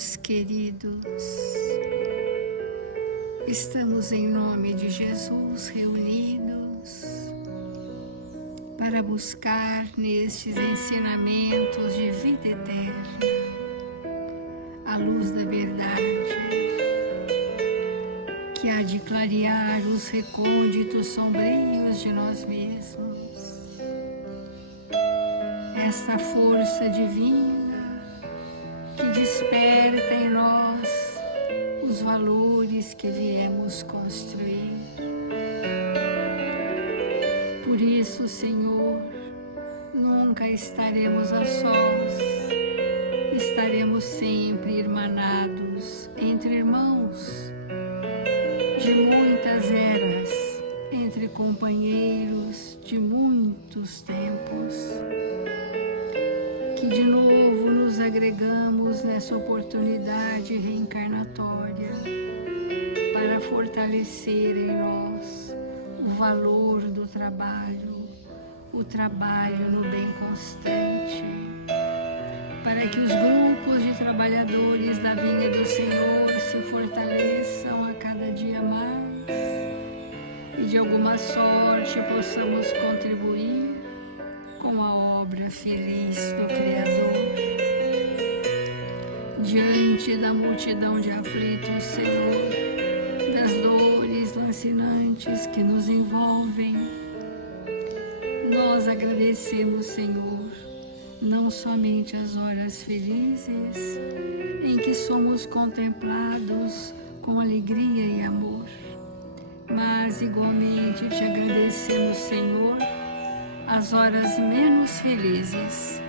filhos queridos, estamos em nome de Jesus reunidos para buscar nestes ensinamentos de vida eterna a luz da verdade que há de clarear os recônditos sombrios de nós mesmos. Esta força divina que desperta em nós os valores que viemos construir. Por isso, Senhor, nunca estaremos a sós, estaremos sempre irmanados entre irmãos de muitas eras, entre companheiros de muitos tempos, que de novo nos agregamos nessa oportunidade reencarnatória para fortalecer em nós o valor do trabalho, o trabalho no bem constante, para que os grupos de trabalhadores da vinha do Senhor se fortaleçam a cada dia mais e de alguma sorte possamos contribuir com a obra feliz do Criador. Diante da multidão de aflitos, Senhor, das dores lancinantes que nos envolvem, nós agradecemos, Senhor, não somente as horas felizes em que somos contemplados com alegria e amor, mas igualmente te agradecemos, Senhor, as horas menos felizes,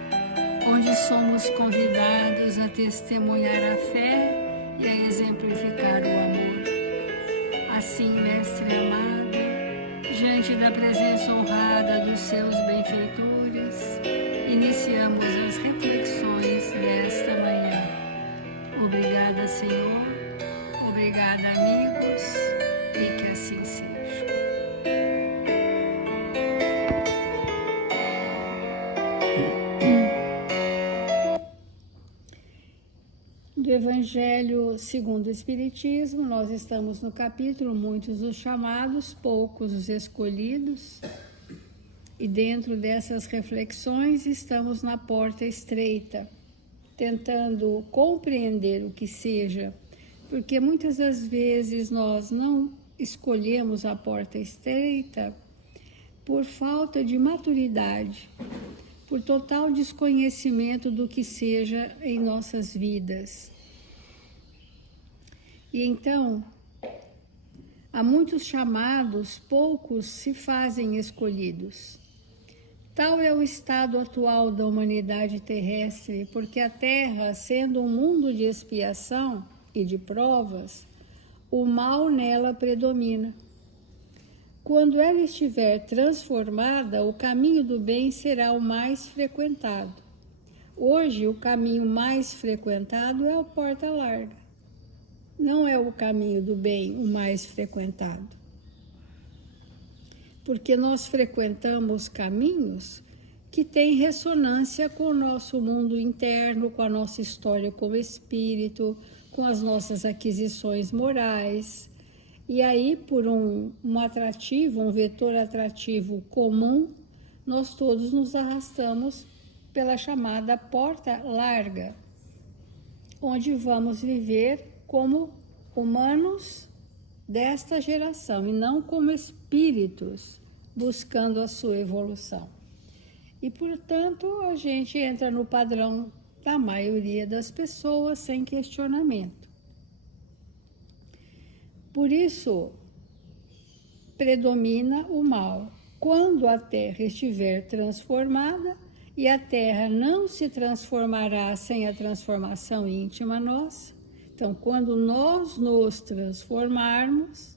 onde somos convidados a testemunhar a fé e a exemplificar o amor. Assim, Mestre amado, diante da presença honrada dos seus benfeitores, iniciamos as reflexões desta manhã. Obrigada, Senhor. Obrigada, amigos, e que assim seja. Do Evangelho segundo o Espiritismo, nós estamos no capítulo Muitos os chamados, poucos os escolhidos. E dentro dessas reflexões estamos na porta estreita, tentando compreender o que seja, porque muitas das vezes nós não escolhemos a porta estreita por falta de maturidade, por total desconhecimento do que seja em nossas vidas. E então, há muitos chamados, poucos se fazem escolhidos. Tal é o estado atual da humanidade terrestre, porque a Terra, sendo um mundo de expiação e de provas, o mal nela predomina. Quando ela estiver transformada, o caminho do bem será o mais frequentado. Hoje, o caminho mais frequentado é o porta larga. Não é o caminho do bem o mais frequentado. Porque nós frequentamos caminhos que têm ressonância com o nosso mundo interno, com a nossa história como espírito, com as nossas aquisições morais. E aí, por um atrativo, um vetor atrativo comum, nós todos nos arrastamos pela chamada porta larga, onde vamos viver como humanos desta geração e não como espíritos buscando a sua evolução. E, portanto, a gente entra no padrão da maioria das pessoas sem questionamento. Por isso, predomina o mal. Quando a Terra estiver transformada, e a Terra não se transformará sem a transformação íntima nossa, então, quando nós nos transformarmos,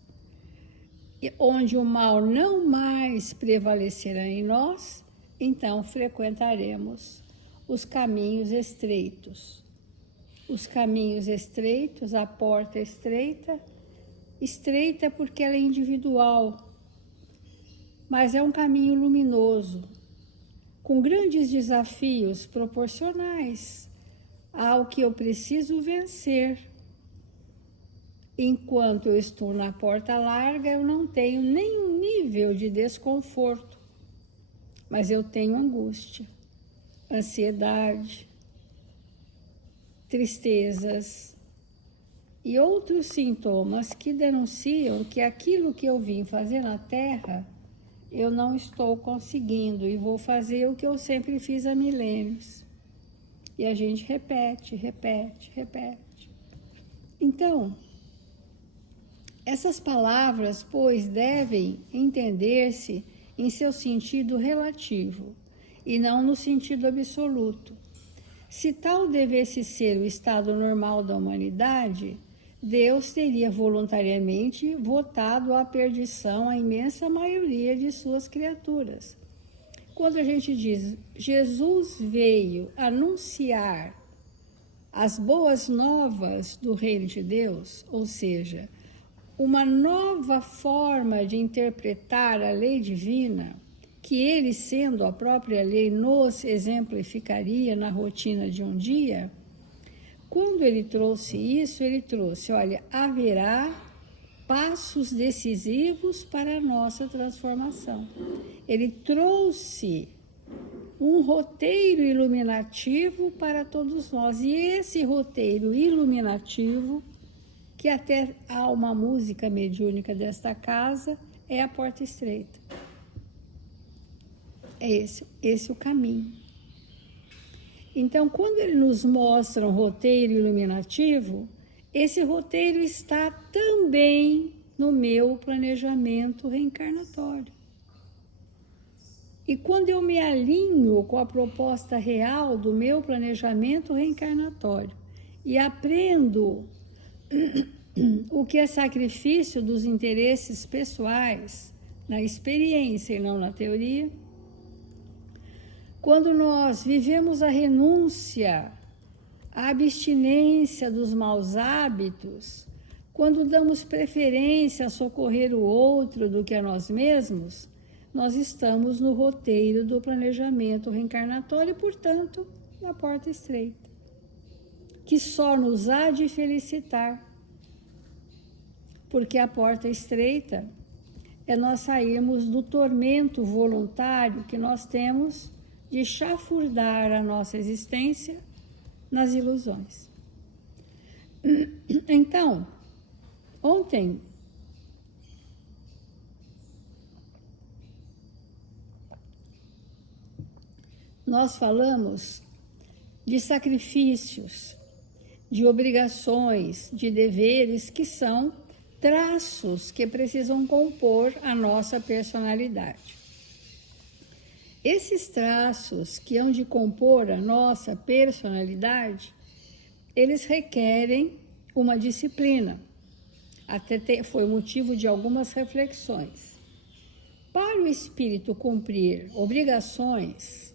onde o mal não mais prevalecerá em nós, então frequentaremos os caminhos estreitos. Os caminhos estreitos, a porta estreita, estreita porque ela é individual, mas é um caminho luminoso, com grandes desafios proporcionais ao que eu preciso vencer. Enquanto eu estou na porta larga, eu não tenho nenhum nível de desconforto, mas eu tenho angústia, ansiedade, tristezas e outros sintomas que denunciam que aquilo que eu vim fazer na Terra, eu não estou conseguindo e vou fazer o que eu sempre fiz há milênios. E a gente repete. Então, essas palavras, pois, devem entender-se em seu sentido relativo e não no sentido absoluto. Se tal devesse ser o estado normal da humanidade, Deus teria voluntariamente votado à perdição a imensa maioria de suas criaturas. Quando a gente diz Jesus veio anunciar as boas novas do reino de Deus, ou seja, uma nova forma de interpretar a lei divina, que ele, sendo a própria lei, nos exemplificaria na rotina de um dia, quando ele trouxe isso, ele trouxe, olha, haverá passos decisivos para a nossa transformação. Ele trouxe um roteiro iluminativo para todos nós. E esse roteiro iluminativo, que até há uma música mediúnica desta casa, é a porta estreita. É esse o caminho. Então, quando ele nos mostra um roteiro iluminativo, esse roteiro está também no meu planejamento reencarnatório. E quando eu me alinho com a proposta real do meu planejamento reencarnatório e aprendo o que é sacrifício dos interesses pessoais, na experiência e não na teoria, quando nós vivemos a renúncia, a abstinência dos maus hábitos, quando damos preferência a socorrer o outro do que a nós mesmos, nós estamos no roteiro do planejamento reencarnatório e, portanto, na porta estreita, que só nos há de felicitar, porque a porta estreita é nós sairmos do tormento voluntário que nós temos de chafurdar a nossa existência nas ilusões. Então, ontem nós falamos de sacrifícios, de obrigações, de deveres que são traços que precisam compor a nossa personalidade. Esses traços que hão de compor a nossa personalidade, eles requerem uma disciplina. Até foi motivo de algumas reflexões. Para o espírito cumprir obrigações,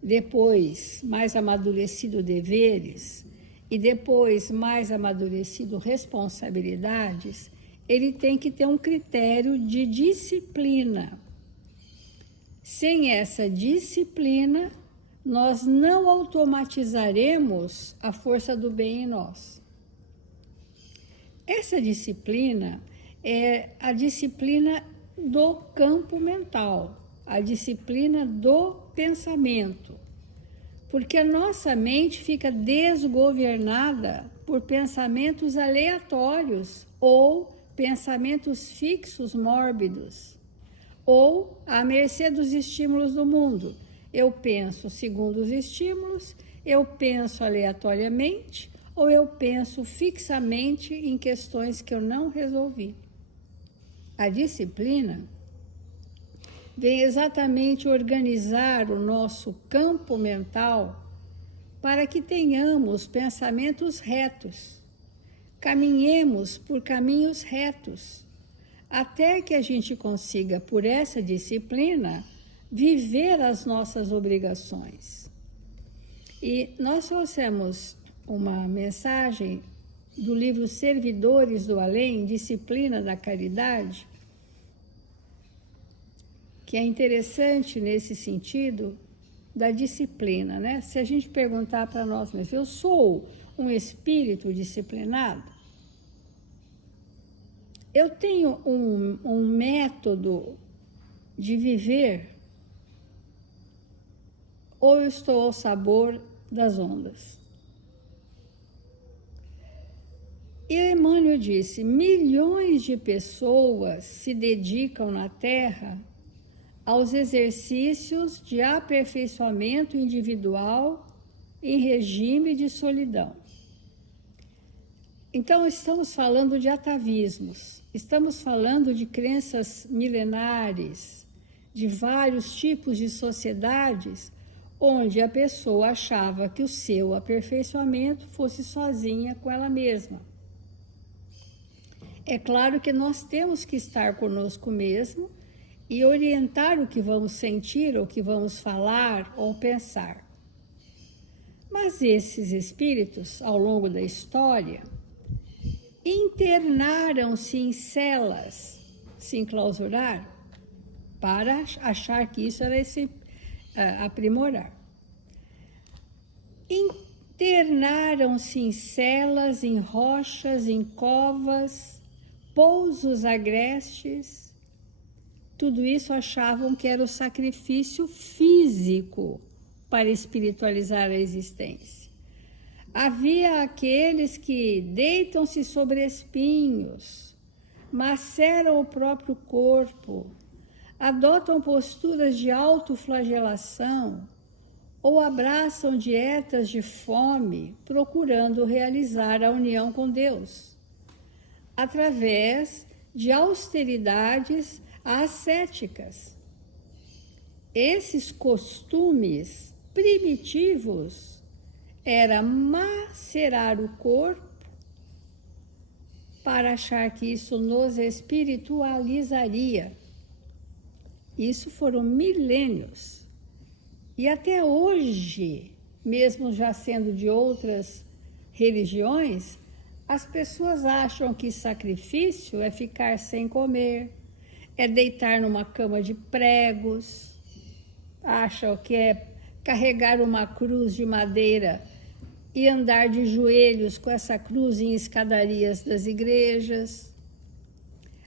depois mais amadurecido deveres e depois mais amadurecido responsabilidades, ele tem que ter um critério de disciplina. Sem essa disciplina, nós não automatizaremos a força do bem em nós. Essa disciplina é a disciplina do campo mental, a disciplina do pensamento, porque a nossa mente fica desgovernada por pensamentos aleatórios ou pensamentos fixos, mórbidos, ou à mercê dos estímulos do mundo. Eu penso segundo os estímulos, eu penso aleatoriamente, ou eu penso fixamente em questões que eu não resolvi. A disciplina vem exatamente organizar o nosso campo mental para que tenhamos pensamentos retos, caminhemos por caminhos retos, até que a gente consiga, por essa disciplina, viver as nossas obrigações. E nós trouxemos uma mensagem do livro Servidores do Além, Disciplina da Caridade, que é interessante nesse sentido, da disciplina, né? Se a gente perguntar para nós mesmos, eu sou um espírito disciplinado? Eu tenho um método de viver, ou eu estou ao sabor das ondas? E Emmanuel disse, milhões de pessoas se dedicam na Terra aos exercícios de aperfeiçoamento individual em regime de solidão. Então, estamos falando de atavismos, estamos falando de crenças milenares, de vários tipos de sociedades, onde a pessoa achava que o seu aperfeiçoamento fosse sozinha com ela mesma. É claro que nós temos que estar conosco mesmo e orientar o que vamos sentir, o que vamos falar ou pensar. Mas esses espíritos, ao longo da história, internaram-se em celas, se enclausurar, para achar que isso era esse aprimorar. Internaram-se em celas, em rochas, em covas, pousos agrestes. Tudo isso achavam que era o sacrifício físico para espiritualizar a existência. Havia aqueles que deitam-se sobre espinhos, maceram o próprio corpo, adotam posturas de autoflagelação ou abraçam dietas de fome, procurando realizar a união com Deus, através de austeridades ascéticas. Esses costumes primitivos era macerar o corpo para achar que isso nos espiritualizaria. Isso foram milênios. E até hoje, mesmo já sendo de outras religiões, as pessoas acham que sacrifício é ficar sem comer, é deitar numa cama de pregos, acham que é carregar uma cruz de madeira e andar de joelhos com essa cruz em escadarias das igrejas.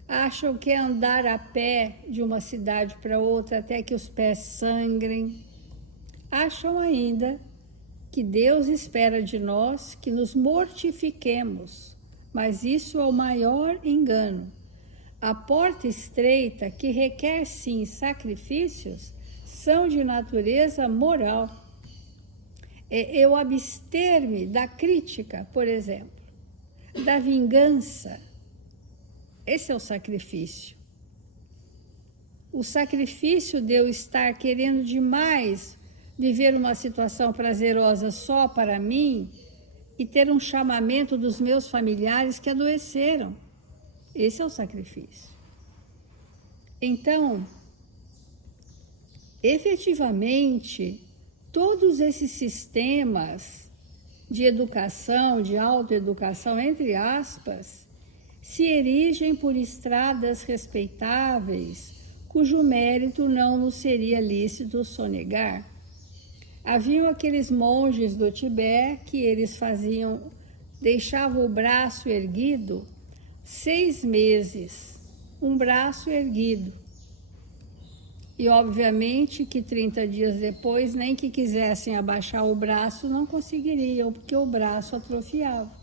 Acham que é andar a pé de uma cidade para outra até que os pés sangrem. Acham ainda que Deus espera de nós que nos mortifiquemos, mas isso é o maior engano. A porta estreita, que requer sim sacrifícios, são de natureza moral. Eu abster-me da crítica, por exemplo, da vingança. Esse é o sacrifício. O sacrifício de eu estar querendo demais viver uma situação prazerosa só para mim e ter um chamamento dos meus familiares que adoeceram. Esse é o sacrifício. Então, efetivamente, todos esses sistemas de educação, de autoeducação, entre aspas, se erigem por estradas respeitáveis, cujo mérito não nos seria lícito sonegar. Haviam aqueles monges do Tibete que eles deixavam o braço erguido 6 meses, um braço erguido. E obviamente que 30 dias depois, nem que quisessem abaixar o braço, não conseguiriam, porque o braço atrofiava.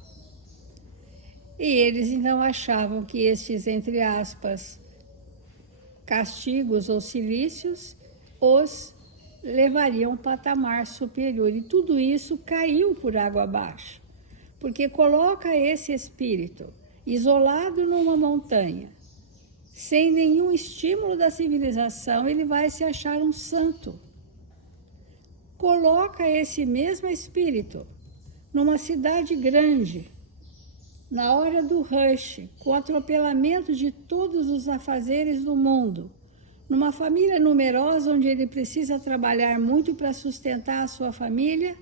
E eles então achavam que estes, entre aspas, castigos ou cilícios, os levariam a um patamar superior. E tudo isso caiu por água abaixo, porque coloca esse espírito isolado numa montanha, sem nenhum estímulo da civilização, ele vai se achar um santo. Coloca esse mesmo espírito numa cidade grande, na hora do rush, com o atropelamento de todos os afazeres do mundo, numa família numerosa onde ele precisa trabalhar muito para sustentar a sua família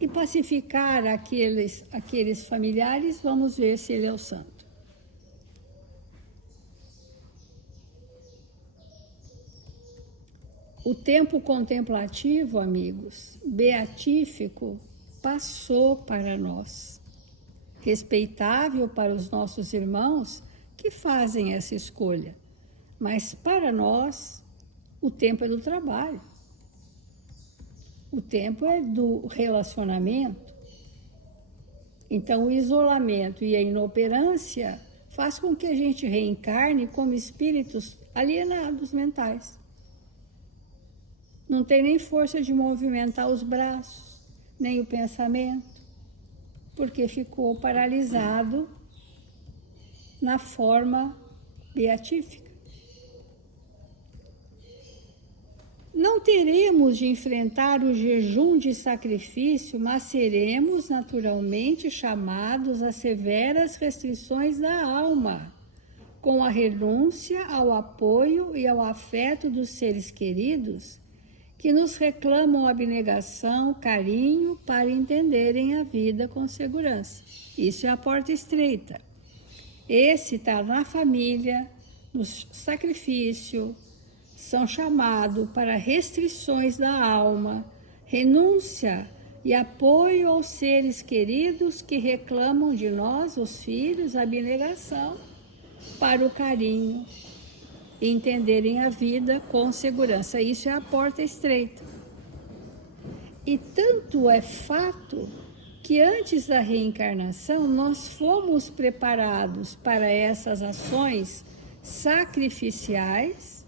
e pacificar aqueles familiares, vamos ver se ele é o santo. O tempo contemplativo, amigos, beatífico, passou para nós. Respeitável para os nossos irmãos que fazem essa escolha, mas para nós o tempo é do trabalho, o tempo é do relacionamento. Então o isolamento e a inoperância faz com que a gente reencarne como espíritos alienados mentais. Não tem nem força de movimentar os braços, nem o pensamento, porque ficou paralisado na forma beatífica. Não teremos de enfrentar o jejum de sacrifício, mas seremos naturalmente chamados a severas restrições da alma, com a renúncia ao apoio e ao afeto dos seres queridos que nos reclamam abnegação, carinho para entenderem a vida com segurança. Isso é a porta estreita. Esse está na família, no sacrifício, são chamados para restrições da alma, renúncia e apoio aos seres queridos que reclamam de nós, os filhos, abnegação para o carinho e entenderem a vida com segurança. Isso é a porta estreita. E tanto é fato que antes da reencarnação nós fomos preparados para essas ações sacrificiais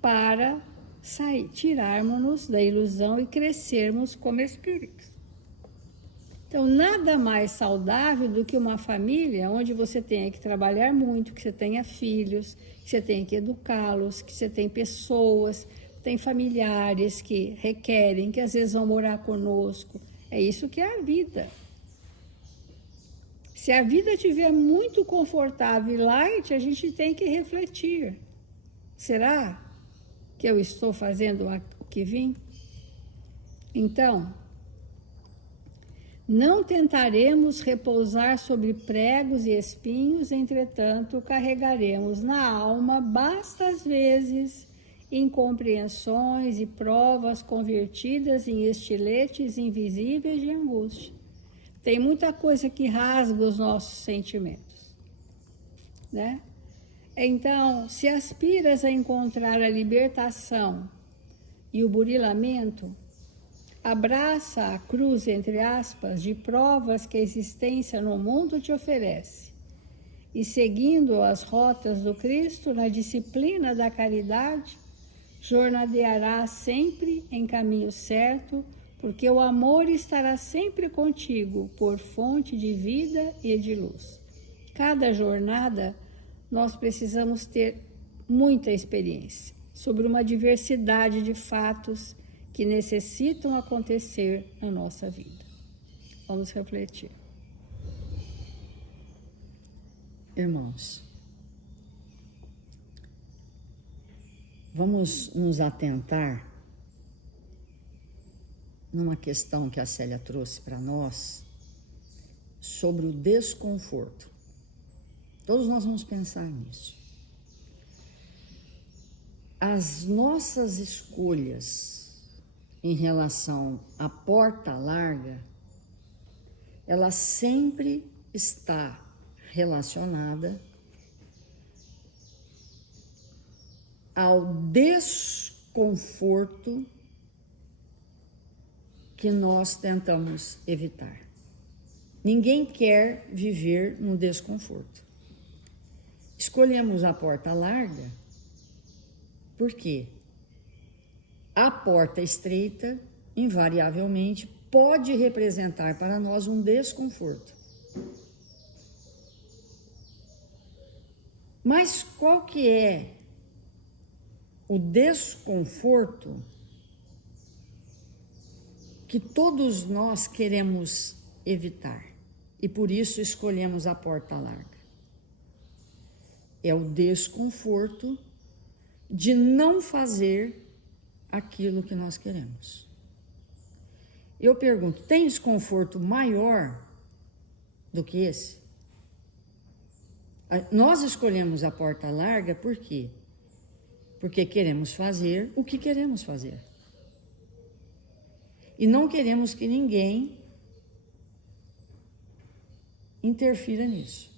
para tirarmos-nos da ilusão e crescermos como espíritos. Então, nada mais saudável do que uma família onde você tenha que trabalhar muito, que você tenha filhos, que você tenha que educá-los, que você tem pessoas, tem familiares que requerem, que às vezes vão morar conosco. É isso que é a vida. Se a vida estiver muito confortável e light, a gente tem que refletir. Será que eu estou fazendo o que vim? Então, não tentaremos repousar sobre pregos e espinhos, entretanto, carregaremos na alma bastas vezes incompreensões e provas convertidas em estiletes invisíveis de angústia. Tem muita coisa que rasga os nossos sentimentos, né? Então, se aspiras a encontrar a libertação e o burilamento, abraça a cruz, entre aspas, de provas que a existência no mundo te oferece. E seguindo as rotas do Cristo na disciplina da caridade, jornadearás sempre em caminho certo, porque o amor estará sempre contigo por fonte de vida e de luz. Cada jornada nós precisamos ter muita experiência sobre uma diversidade de fatos que necessitam acontecer na nossa vida. Vamos refletir. Irmãos, vamos nos atentar numa questão que a Célia trouxe para nós sobre o desconforto. Todos nós vamos pensar nisso. As nossas escolhas em relação à porta larga, ela sempre está relacionada ao desconforto que nós tentamos evitar. Ninguém quer viver no desconforto. Escolhemos a porta larga porque a porta estreita, invariavelmente, pode representar para nós um desconforto. Mas qual que é o desconforto que todos nós queremos evitar? E por isso escolhemos a porta larga. É o desconforto de não fazer aquilo que nós queremos. Eu pergunto, tem desconforto maior do que esse? Nós escolhemos a porta larga por quê? porque queremos fazer o que queremos fazer. E não queremos que ninguém interfira nisso,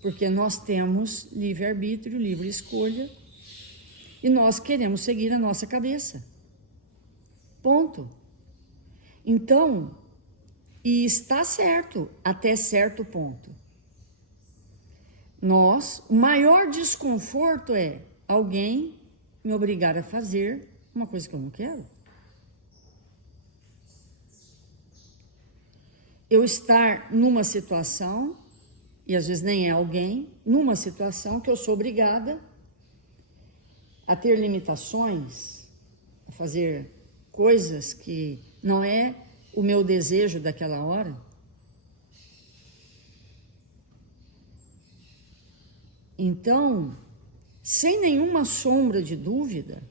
porque nós temos livre-arbítrio, livre escolha, e nós queremos seguir a nossa cabeça. Ponto. Então, e está certo até certo ponto. O maior desconforto é alguém me obrigar a fazer uma coisa que eu não quero. Eu estar numa situação, e às vezes nem é alguém, numa situação que eu sou obrigada a ter limitações, a fazer coisas que não é o meu desejo daquela hora. Então, sem nenhuma sombra de dúvida,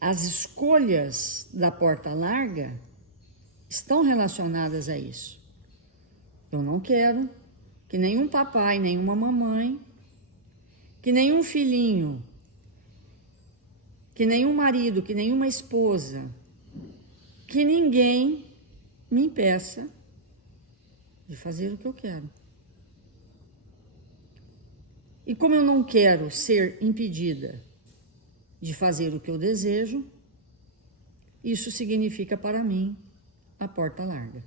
as escolhas da porta larga estão relacionadas a isso. Eu não quero que nenhum papai, nenhuma mamãe, que nenhum filhinho, que nenhum marido, que nenhuma esposa, que ninguém me impeça de fazer o que eu quero. E como eu não quero ser impedida de fazer o que eu desejo, isso significa para mim a porta larga.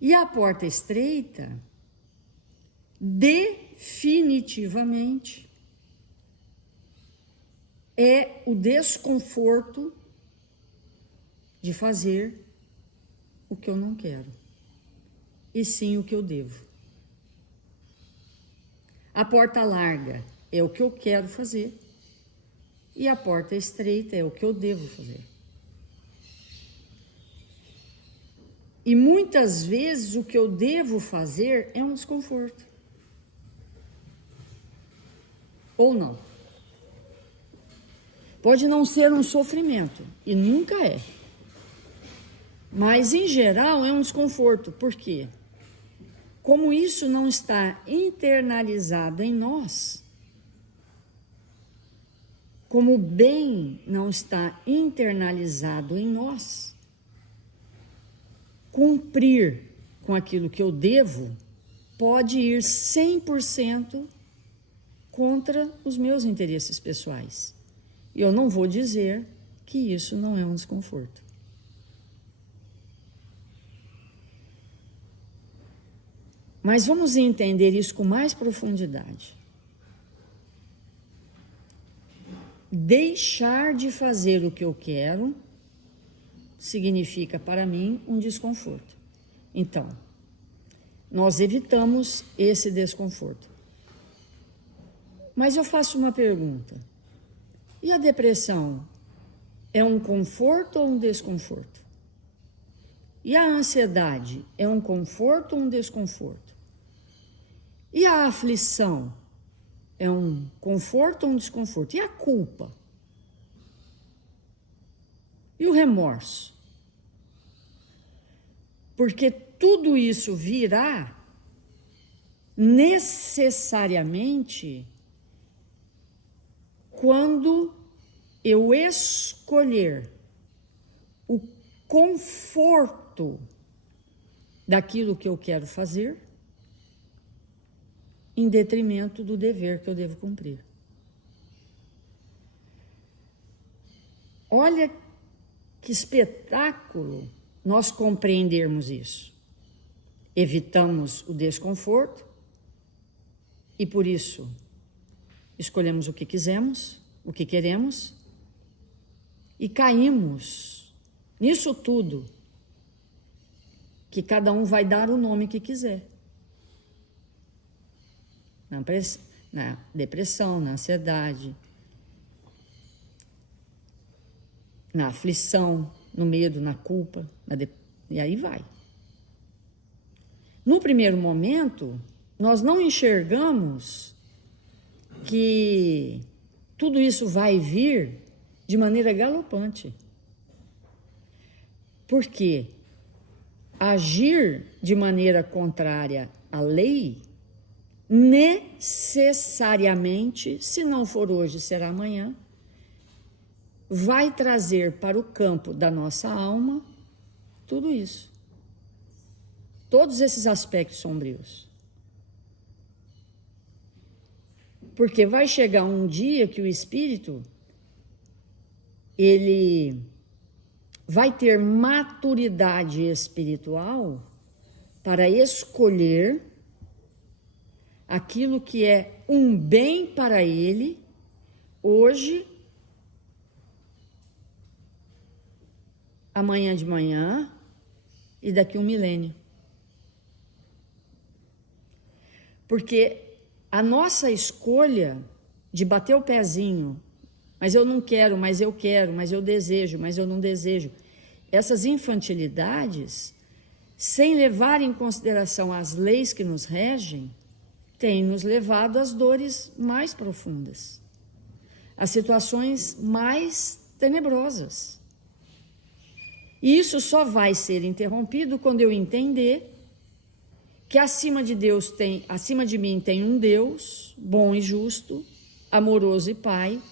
E a porta estreita, definitivamente, é o desconforto de fazer o que eu não quero, e sim o que eu devo. A porta larga é o que eu quero fazer, e a porta estreita é o que eu devo fazer. E muitas vezes o que eu devo fazer é um desconforto. Ou não. Pode não ser um sofrimento, e nunca é. Mas, em geral, é um desconforto. Por quê? Como isso não está internalizado em nós, como o bem não está internalizado em nós, cumprir com aquilo que eu devo pode ir 100% contra os meus interesses pessoais. E eu não vou dizer que isso não é um desconforto. Mas vamos entender isso com mais profundidade. Deixar de fazer o que eu quero significa para mim um desconforto. Então, nós evitamos esse desconforto. Mas eu faço uma pergunta. E a depressão é um conforto ou um desconforto? E a ansiedade é um conforto ou um desconforto? E a aflição é um conforto ou um desconforto? E a culpa? E o remorso? Porque tudo isso virá necessariamente quando eu escolher o conforto daquilo que eu quero fazer em detrimento do dever que eu devo cumprir. Olha que espetáculo nós compreendermos isso. Evitamos o desconforto e, por isso, escolhemos o que quisermos, o que queremos, e caímos nisso tudo, que cada um vai dar o nome que quiser. Na depressão, na ansiedade, na aflição, no medo, na culpa, e aí vai. No primeiro momento, nós não enxergamos que tudo isso vai vir de maneira galopante. Porque agir de maneira contrária à lei necessariamente, se não for hoje, será amanhã, vai trazer para o campo da nossa alma tudo isso. Todos esses aspectos sombrios. Porque vai chegar um dia que o espírito, ele vai ter maturidade espiritual para escolher aquilo que é um bem para ele, hoje, amanhã de manhã e daqui a um milênio. Porque a nossa escolha de bater o pezinho, mas eu não quero, mas eu quero, mas eu desejo, mas eu não desejo, essas infantilidades, sem levar em consideração as leis que nos regem, têm nos levado às dores mais profundas, às situações mais tenebrosas. E isso só vai ser interrompido quando eu entender que acima de mim tem um Deus bom e justo, amoroso e Pai,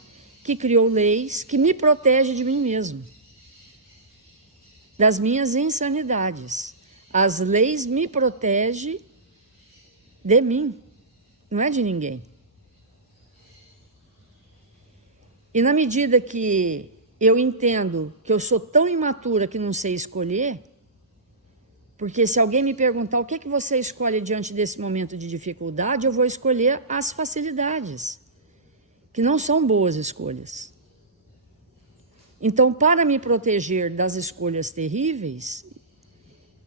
que criou leis que me protege de mim mesmo, das minhas insanidades. As leis me protegem de mim, não é de ninguém. E na medida que eu entendo que eu sou tão imatura que não sei escolher, porque se alguém me perguntar o que é que você escolhe diante desse momento de dificuldade, eu vou escolher as facilidades, que não são boas escolhas. Então, para me proteger das escolhas terríveis,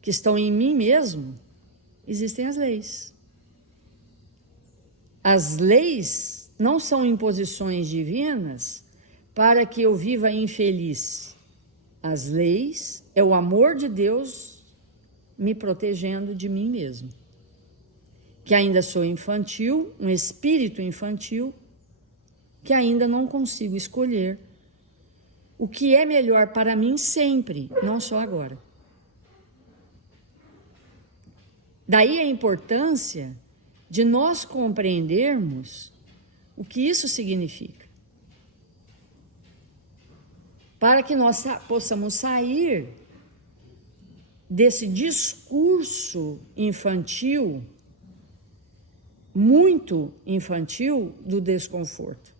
que estão em mim mesmo, existem as leis. As leis não são imposições divinas para que eu viva infeliz. As leis é o amor de Deus me protegendo de mim mesmo. Que ainda sou infantil, um espírito infantil, que ainda não consigo escolher o que é melhor para mim sempre, não só agora. Daí a importância de nós compreendermos o que isso significa, para que nós possamos sair desse discurso infantil, muito infantil, do desconforto.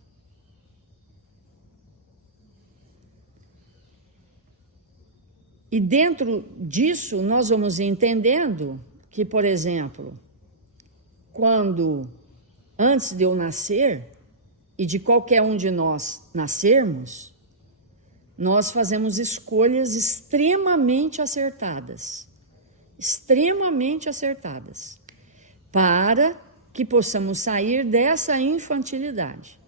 E dentro disso nós vamos entendendo que, por exemplo, quando antes de eu nascer e de qualquer um de nós nascermos, nós fazemos escolhas extremamente acertadas, para que possamos sair dessa infantilidade.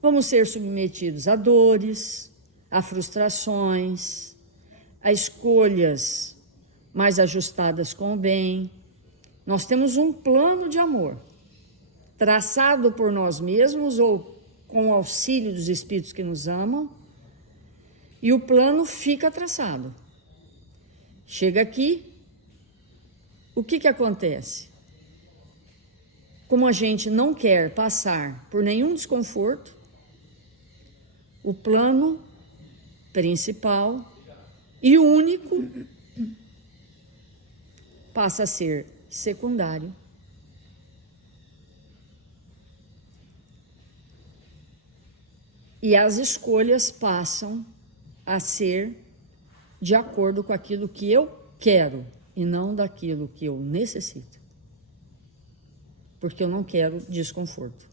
Vamos ser submetidos a dores, a frustrações, a escolhas mais ajustadas com o bem. Nós temos um plano de amor, traçado por nós mesmos ou com o auxílio dos espíritos que nos amam, e o plano fica traçado. Chega aqui, o que acontece? Como a gente não quer passar por nenhum desconforto, o plano principal e único passa a ser secundário. E as escolhas passam a ser de acordo com aquilo que eu quero e não daquilo que eu necessito. Porque eu não quero desconforto.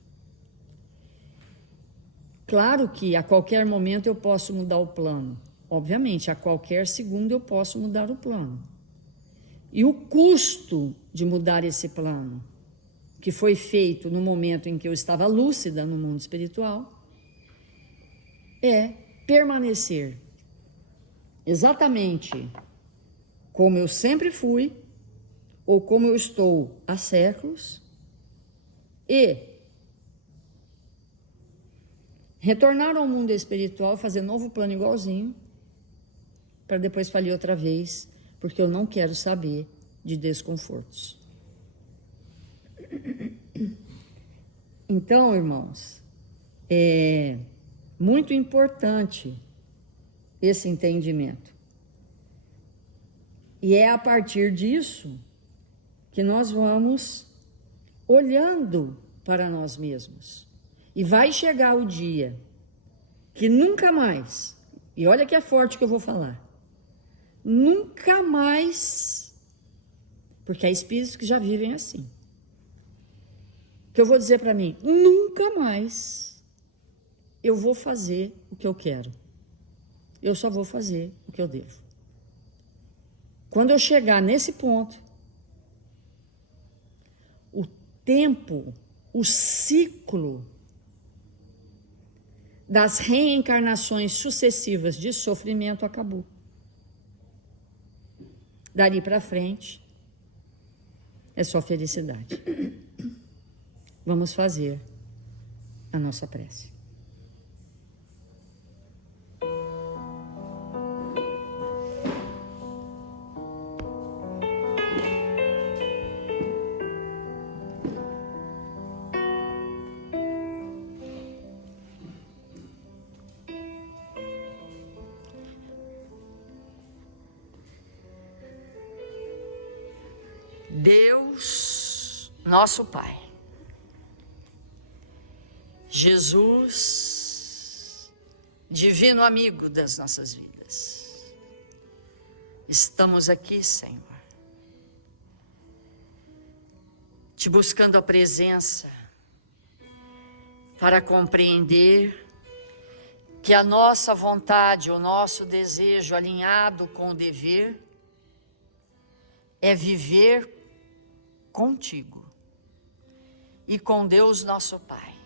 Claro que a qualquer momento eu posso mudar o plano. Obviamente, a qualquer segundo eu posso mudar o plano. E o custo de mudar esse plano, que foi feito no momento em que eu estava lúcida no mundo espiritual, é permanecer exatamente como eu sempre fui, ou como eu estou há séculos, e retornar ao mundo espiritual, fazer novo plano igualzinho, para depois falir outra vez, porque eu não quero saber de desconfortos. Então, irmãos, é muito importante esse entendimento. E é a partir disso que nós vamos olhando para nós mesmos. E vai chegar o dia que nunca mais, e olha que é forte o que eu vou falar, nunca mais, porque há espíritos que já vivem assim, que eu vou dizer para mim, nunca mais eu vou fazer o que eu quero. Eu só vou fazer o que eu devo. Quando eu chegar nesse ponto, o tempo, o ciclo das reencarnações sucessivas de sofrimento acabou. Dali para frente, é só felicidade. Vamos fazer a nossa prece. Deus, nosso Pai, Jesus, divino amigo das nossas vidas, estamos aqui, Senhor, te buscando a presença para compreender que a nossa vontade, o nosso desejo alinhado com o dever é viver contigo e com Deus nosso Pai.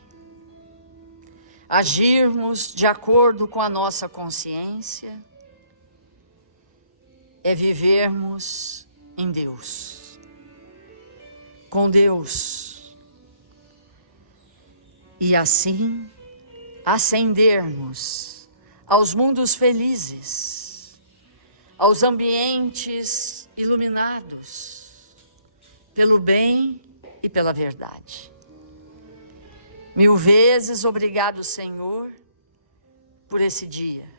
Agirmos de acordo com a nossa consciência é vivermos em Deus, com Deus, e assim ascendermos aos mundos felizes, aos ambientes iluminados pelo bem e pela verdade. 1000 vezes obrigado, Senhor, por esse dia,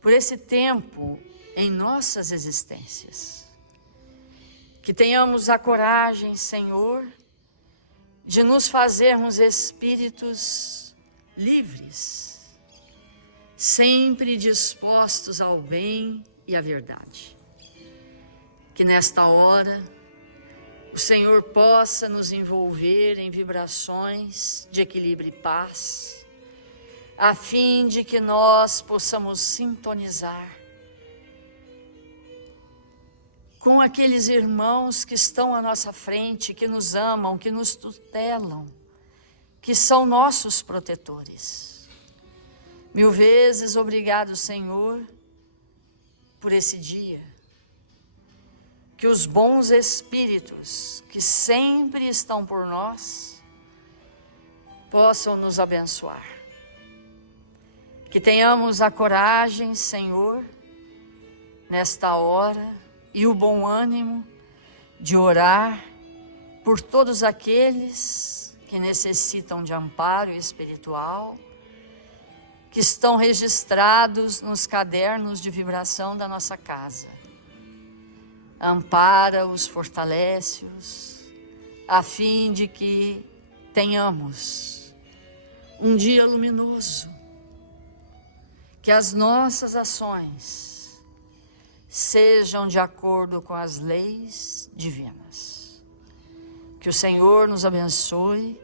por esse tempo em nossas existências. Que tenhamos a coragem, Senhor, de nos fazermos espíritos livres, sempre dispostos ao bem e à verdade. Que nesta hora o Senhor possa nos envolver em vibrações de equilíbrio e paz, a fim de que nós possamos sintonizar com aqueles irmãos que estão à nossa frente, que nos amam, que nos tutelam, que são nossos protetores. 1000 vezes obrigado, Senhor, por esse dia. Que os bons espíritos que sempre estão por nós possam nos abençoar. Que tenhamos a coragem, Senhor, nesta hora, e o bom ânimo de orar por todos aqueles que necessitam de amparo espiritual, que estão registrados nos cadernos de vibração da nossa casa. Ampara-os, fortalece-os, a fim de que tenhamos um dia luminoso, que as nossas ações sejam de acordo com as leis divinas. Que o Senhor nos abençoe,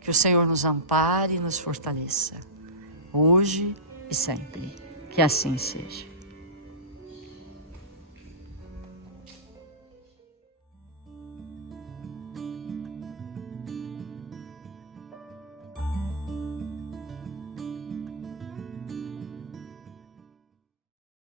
que o Senhor nos ampare e nos fortaleça, hoje e sempre. Que assim seja.